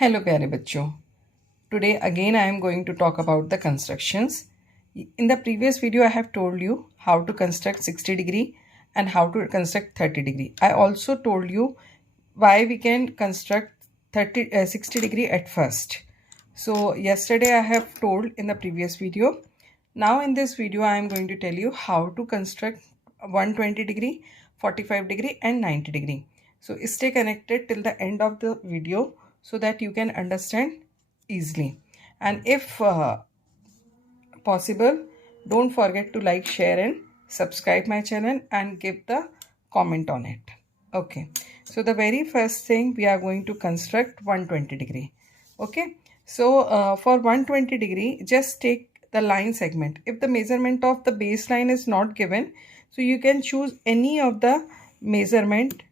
Hello प्यारे बच्चों. Today again I am going to talk about the constructions. In the previous video I have told you how to construct 60 degree and how to construct 30 degree. I also told you why we can construct 60 degree at first. So yesterday I have told in the previous video. Now in this video I am going to tell you how to construct 120 degree, 45 degree and 90 degree. So stay connected till the end of the video so that you can understand easily. And if possible, don't forget to like, share and subscribe my channel and give the comment on it. Okay, so the very first thing we are going to construct 120 degree. Okay, so for 120 degree, just take the line segment. If the measurement of the baseline is not given, so you can choose any of the measurement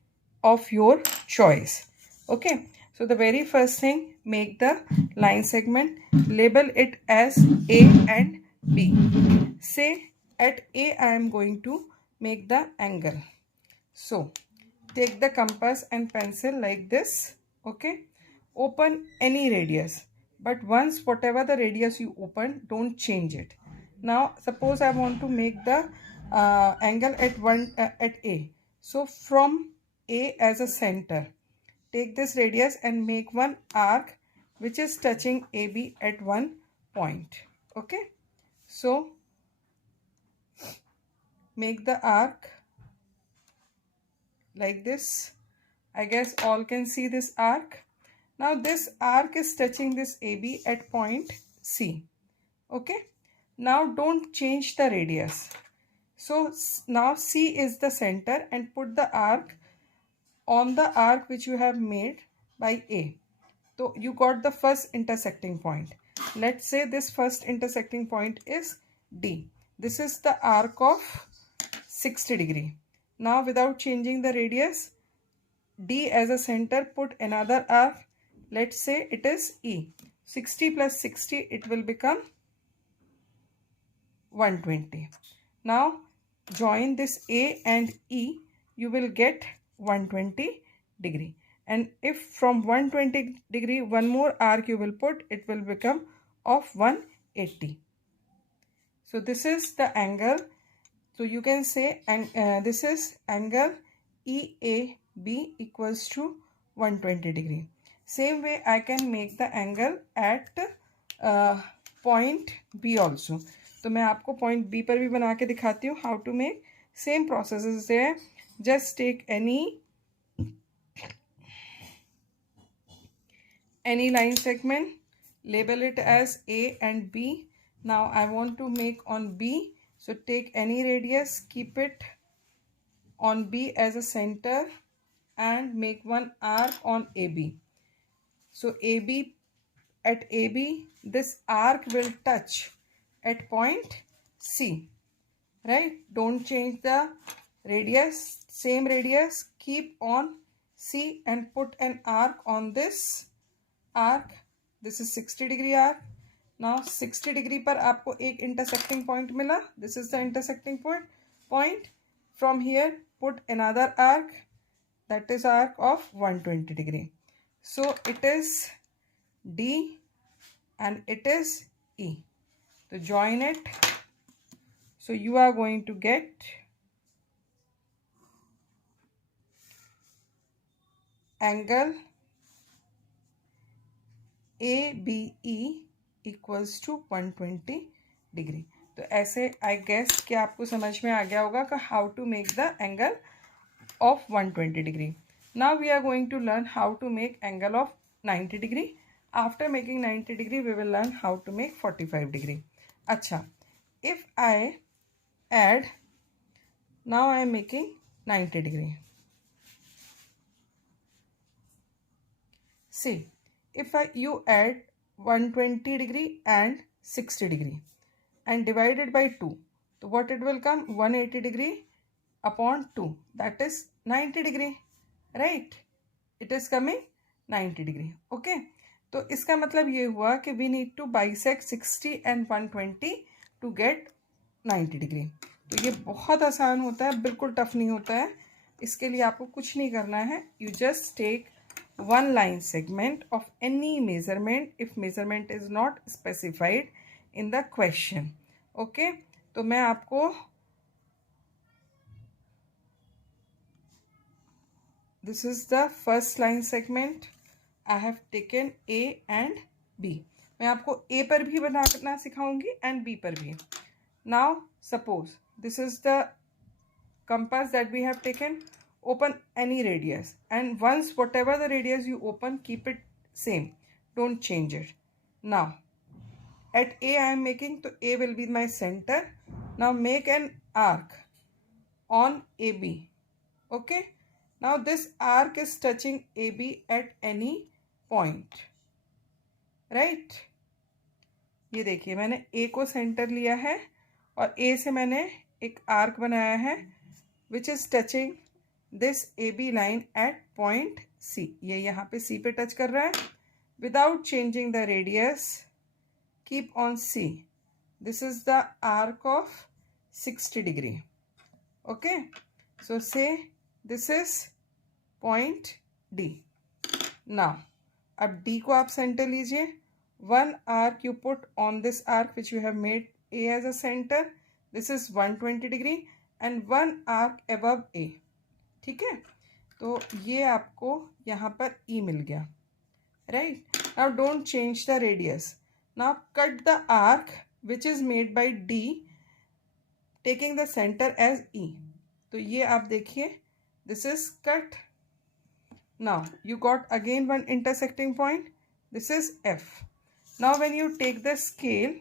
of your choice. Okay, so the very first thing, make the line segment, label it as A and B. Say at A I am going to make the angle. So take the compass and pencil like this. Okay, open any radius, but once whatever the radius you open, don't change it. Now suppose I want to make the angle at A. So from A as a center, take this radius and make one arc which is touching AB at one point. Okay, so make the arc like this. I guess all can see this arc. Now this arc is touching this AB at point C. Okay, now don't change the radius. So now C is the center and put the arc on the arc which you have made by A. So you got the first intersecting point. Let's say this first intersecting point is D. This is the arc of 60 degree. Now without changing the radius, D as a center, put another arc. Let's say it is E. 60 plus 60, it will become 120. Now join this A and E, you will get 120 degree. And if from 120 degree one more arc you will put, it will become of 180. So this is the angle. So you can say, and this is angle EAB equals to 120 degree. Same way I can make the angle at point B also. तो मैं आपको point B पर भी बना के दिखाती हूँ how to make. Same process is there. Just take any line segment, label it as A and B. Now I want to make on B. So take any radius, keep it on B as a center and make one arc on AB. So at AB, this arc will touch at point C, right? Don't change the radius, same radius, keep on C and put an arc on this arc. This is 60 degree arc. Now 60 degree पर आपको एक intersecting point मिला. This is the intersecting point. From here put another arc, that is arc of 120 degree. So it is D and it is E. So join it. So you are going to get angle ABE equals to 120 degree. तो ऐसे I guess कि आपको समझ में आ गया होगा कि how to make the angle of 120 degree. Now we are going to learn how to make angle of 90 degree. After making 90 degree, we will learn how to make 45 degree. अच्छा, if I add, now I am making 90 degree. See, if you add 120 degree and 60 degree and divide it by 2, so what it will come? 180 degree upon 2, that is 90 degree, right? It is coming 90 degree. Okay, तो इसका मतलब ये हुआ कि we need to bisect 60 and 120 to get 90 degree. तो ये बहुत आसान होता है, बिल्कुल टफ नहीं होता है. इसके लिए आपको कुछ नहीं करना है. You just take one line segment of any measurement if measurement is not specified in the question. Okay, तो मैं आपको this is the first line segment. I have taken A and B. मैं आपको A पर भी बनाना सिखाऊंगी and B पर भी. Now suppose this is the compass that we have taken. Open any radius, and once whatever the radius you open, keep it same, don't change it. Now at A I am making, so A will be my center. Now make an arc on AB. Okay, now this arc is touching AB at any point, right? ये देखिए मैंने A को centre लिया है और A से मैंने एक आर्क बनाया है which is touching this AB line at point C. ये यहाँ पे C पे टच कर रहा है. Without changing the radius, keep on C. This is the arc of 60 degree. Okay, so say this is point D. Now अब D को आप सेंटर लीजिए. One arc you put on this arc which you have made A as a center. This is 120 degree and one arc above A. ठीक है, तो ये आपको यहाँ पर E मिल गया, right? Now don't change the radius. Now cut the arc which is made by D taking the center as E. तो ये आप देखिए, this is cut. Now you got again one intersecting point. This is F. Now when you take the scale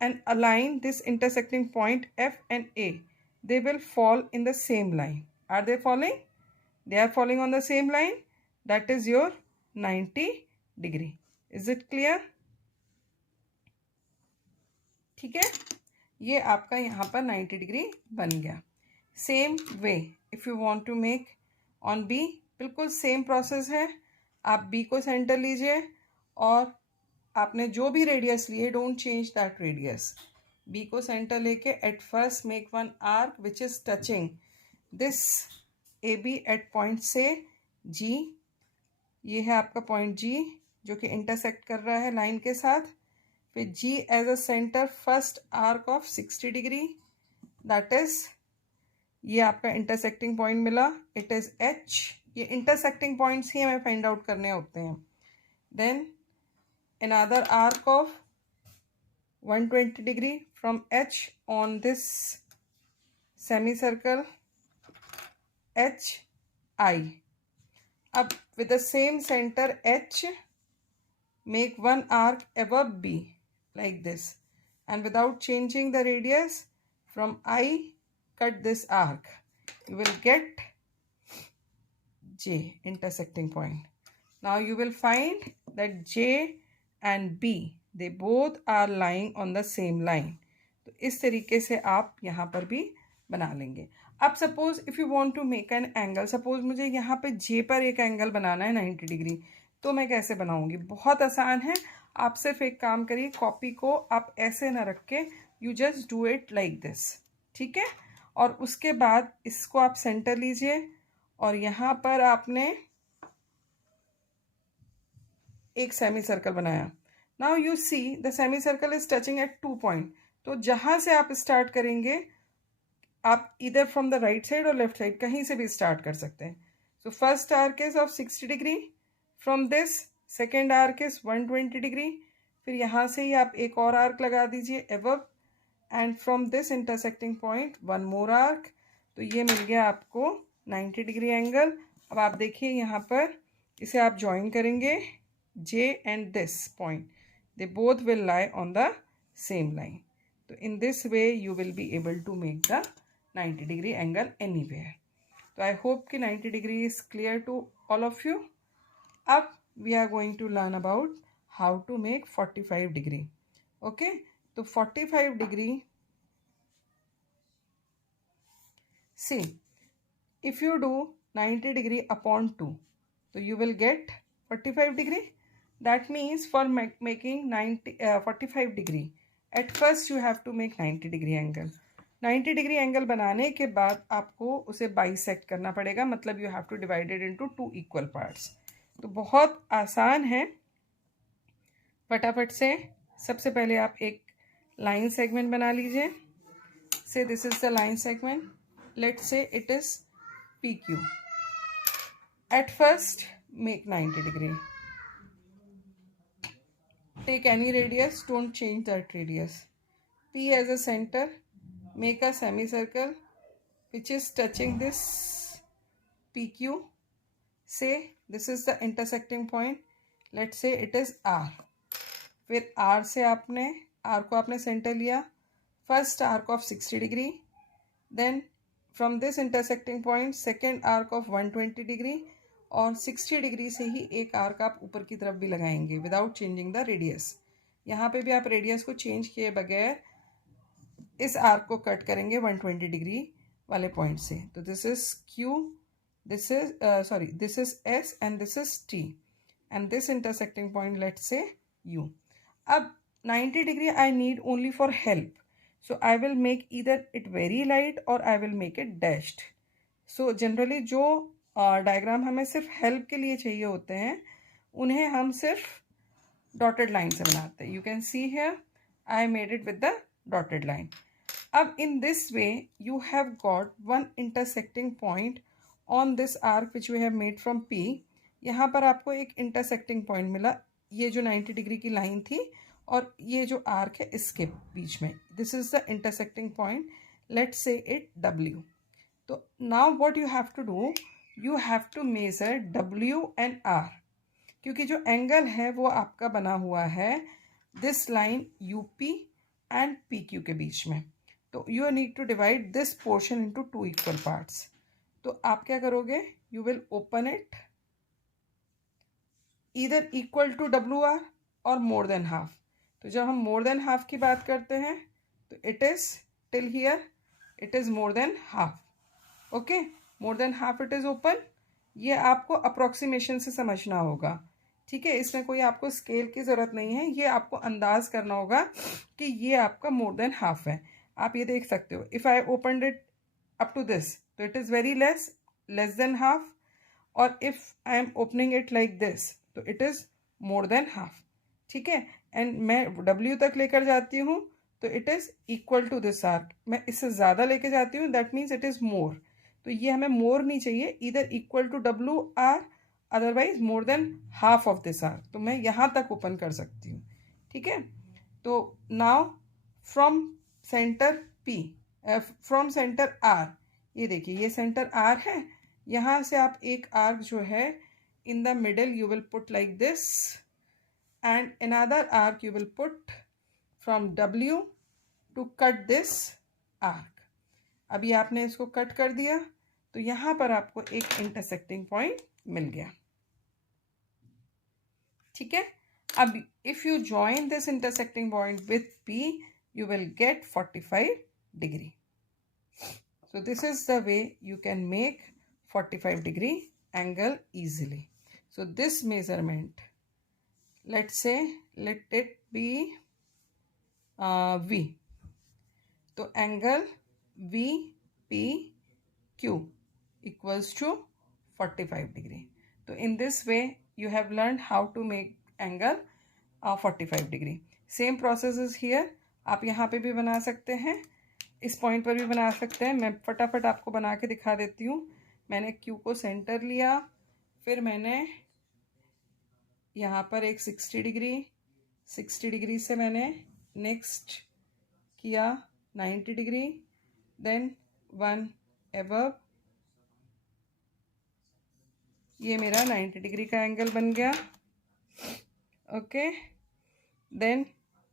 and align this intersecting point F and A, they will fall in the same line. Are they falling? They are falling on the same line. That is your 90 degree. Is it clear? ठीक है, ये आपका यहाँ पर 90 degree बन गया. Same way if you want to make on B, बिल्कुल same process है. आप बी को सेंटर लीजिए और आपने जो भी रेडियस लिए, don't change that radius. B को सेंटर लेके at first make one arc which is touching this A B at point say G. ये है आपका पॉइंट जी जो कि इंटरसेक्ट कर रहा है लाइन के साथ. फिर G as a centre first arc of 60 degree, that is ये आपका इंटरसेक्टिंग पॉइंट मिला. It is H. ये इंटरसेक्टिंग पॉइंट्स ही हमें फाइंड आउट करने होते हैं. Then another arc of 120 degree from H on this semicircle HI. Up with the same center H, make one arc above B like this, and without changing the radius from I, cut this arc. You will get J intersecting point. Now you will find that J and B, they both are lying on the same line. तो इस तरीके से आप यहाँ पर भी बना लेंगे. अब suppose if you want to make an angle, suppose मुझे यहाँ पे J पर एक एंगल बनाना है 90 डिग्री, तो मैं कैसे बनाऊँगी? बहुत आसान है. आप सिर्फ एक काम करिए, कॉपी को आप ऐसे ना रख के, you just do it like this. ठीक है, और उसके बाद इसको आप सेंटर लीजिए और यहाँ पर आपने एक सेमी सर्कल बनाया. Now you see the semi circle is touching at 2 point. तो जहाँ से आप स्टार्ट करेंगे, आप इधर फ्रॉम द राइट साइड और लेफ्ट साइड कहीं से भी स्टार्ट कर सकते हैं. So first arc is of 60 degree. From this second arc is 120 degree. फिर यहाँ से ही आप एक और आर्क लगा दीजिए above, and from this intersecting point one more arc. तो ये मिल गया आपको 90 डिग्री एंगल. अब आप देखिए यहाँ पर इसे आप ज्वाइन करेंगे. J and this point, they both will lie on the same line. So in this way you will be able to make the 90 degree angle anywhere. So I hope कि 90 degree is clear to all of you. अब we are going to learn about how to make 45 degree. Okay, तो 45 degree, see, if you do 90 degree upon 2, so you will get 45 degree. That means for making 45 degree, at first you have to make 90 degree angle. 90 degree angle बनाने के बाद आपको उसे bisect करना पड़ेगा, मतलब you have to divide it into 2 equal parts. तो बहुत आसान है, फटाफट से। सबसे पहले आप एक लाइन सेगमेंट बना लीजिए। से this is the line segment, let's say it is PQ. At first make 90 degree. Take any radius, don't change that radius. P as a center, make a semicircle which is touching this PQ. Say this is the intersecting point, let's say it is R. फिर R से आपने R को आपने center लिया, first arc of 60 degree, then from this intersecting point second arc of 120 degree, और 60 degree से ही एक arc आप ऊपर की तरफ भी लगाएंगे विदाउट चेंजिंग द रेडियस। यहाँ पे भी आप रेडियस को चेंज किए बगैर इस आर्क को कट करेंगे 120 डिग्री वाले पॉइंट से। तो this is Q, this is S and this is T, and this intersecting point let's से U. अब 90 degree I need only for help, so I will make either it very light or I will make it dashed. So generally जो diagram हमें सिर्फ help के लिए चाहिए होते हैं उन्हें हम सिर्फ डॉटेड लाइन से बनाते हैं। You can see here I made it with the dotted line. अब in this way you have got one intersecting point on this arc which we have made from P। यहाँ पर आपको एक intersecting point मिला, ये जो 90 degree की line थी और ये जो आर्क है इसके बीच में, this is the intersecting point, let's say it W. तो now what you have to do, you have to measure W and R, क्योंकि जो एंगल है वो आपका बना हुआ है this line UP and PQ के बीच में। तो you need to divide this portion into 2 equal parts. तो आप क्या करोगे, you will open it either equal to WR और मोर देन हाफ। तो जब हम मोर देन हाफ की बात करते हैं तो it is till here, it is more than half. Okay, more than half it is open. ये आपको अप्रोक्सीमेशन से समझना होगा, ठीक है, इसमें कोई आपको स्केल की ज़रूरत नहीं है, ये आपको अंदाज करना होगा कि ये आपका मोर देन हाफ है। आप ये देख सकते हो, if I opened it up to this तो it is very less than half, और if I am opening it like this तो it is more than half, ठीक है। एंड मैं W तक लेकर जाती हूँ तो it is equal to this arc, मैं इससे ज़्यादा लेके जाती हूँ that means it is more. तो ये हमें मोर नहीं चाहिए, इधर equal to WR otherwise more than half of this arc. तो मैं यहाँ तक ओपन कर सकती हूँ, ठीक है। तो now from centre P, from centre R, ये देखिए ये सेंटर R है, यहाँ से आप एक आर्क जो है in the middle you will put like this and another arc you will put from W to cut this arc. अभी आपने इसको कट कर दिया तो यहाँ पर आपको एक इंटरसेक्टिंग पॉइंट मिल गया, ठीक है। अब if you join this intersecting point with P you will get 45 degree. So this is the way you can make 45 degree angle easily. So this measurement, let's say let it be V. तो angle VPQ equals to 45 degree. तो in this way you have learned how to make angle 45 degree. Same process is here. आप यहाँ पे भी बना सकते हैं, इस पॉइंट पर भी बना सकते हैं। मैं फटाफट आपको बना के दिखा देती हूँ। मैंने Q को सेंटर लिया, फिर मैंने यहाँ पर एक 60 डिग्री से मैंने नेक्स्ट किया 90 डिग्री, देन वन एबव, ये मेरा 90 डिग्री का एंगल बन गया। Okay, then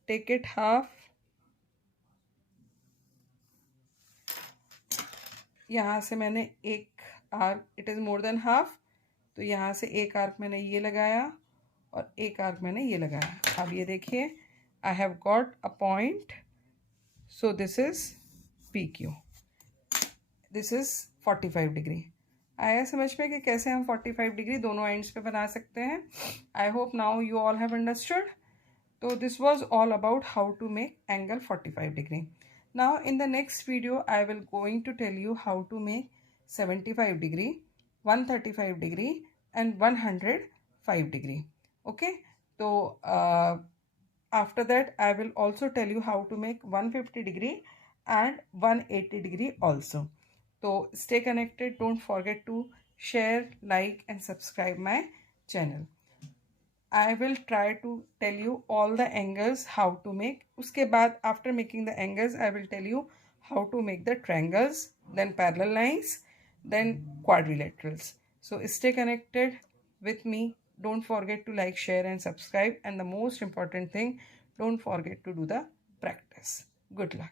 take it half, यहाँ से मैंने एक arc, it is more than half, तो यहाँ से एक आर्क मैंने ये लगाया और एक आर्क मैंने ये लगाया। अब ये देखिए I have got a point, so this is PQ, this is 45 degree. आया समझ में कि कैसे हम 45 डिग्री दोनों एंड्स पे बना सकते हैं। I hope now you all have understood. तो this was all about how to make angle 45 degree. Now in the next video I will going to tell you how to make 75 degree, 135 degree and 100 5 degree. Okay, so after that I will also tell you how to make 150 degree and 180 degree also. So stay connected. Don't forget to share, like and subscribe my channel. I will try to tell you all the angles how to make. Uske baad, after making the angles, I will tell you how to make the triangles, then parallel lines, then quadrilaterals. So stay connected with me. Don't forget to like, share and subscribe. And the most important thing, don't forget to do the practice. Good luck.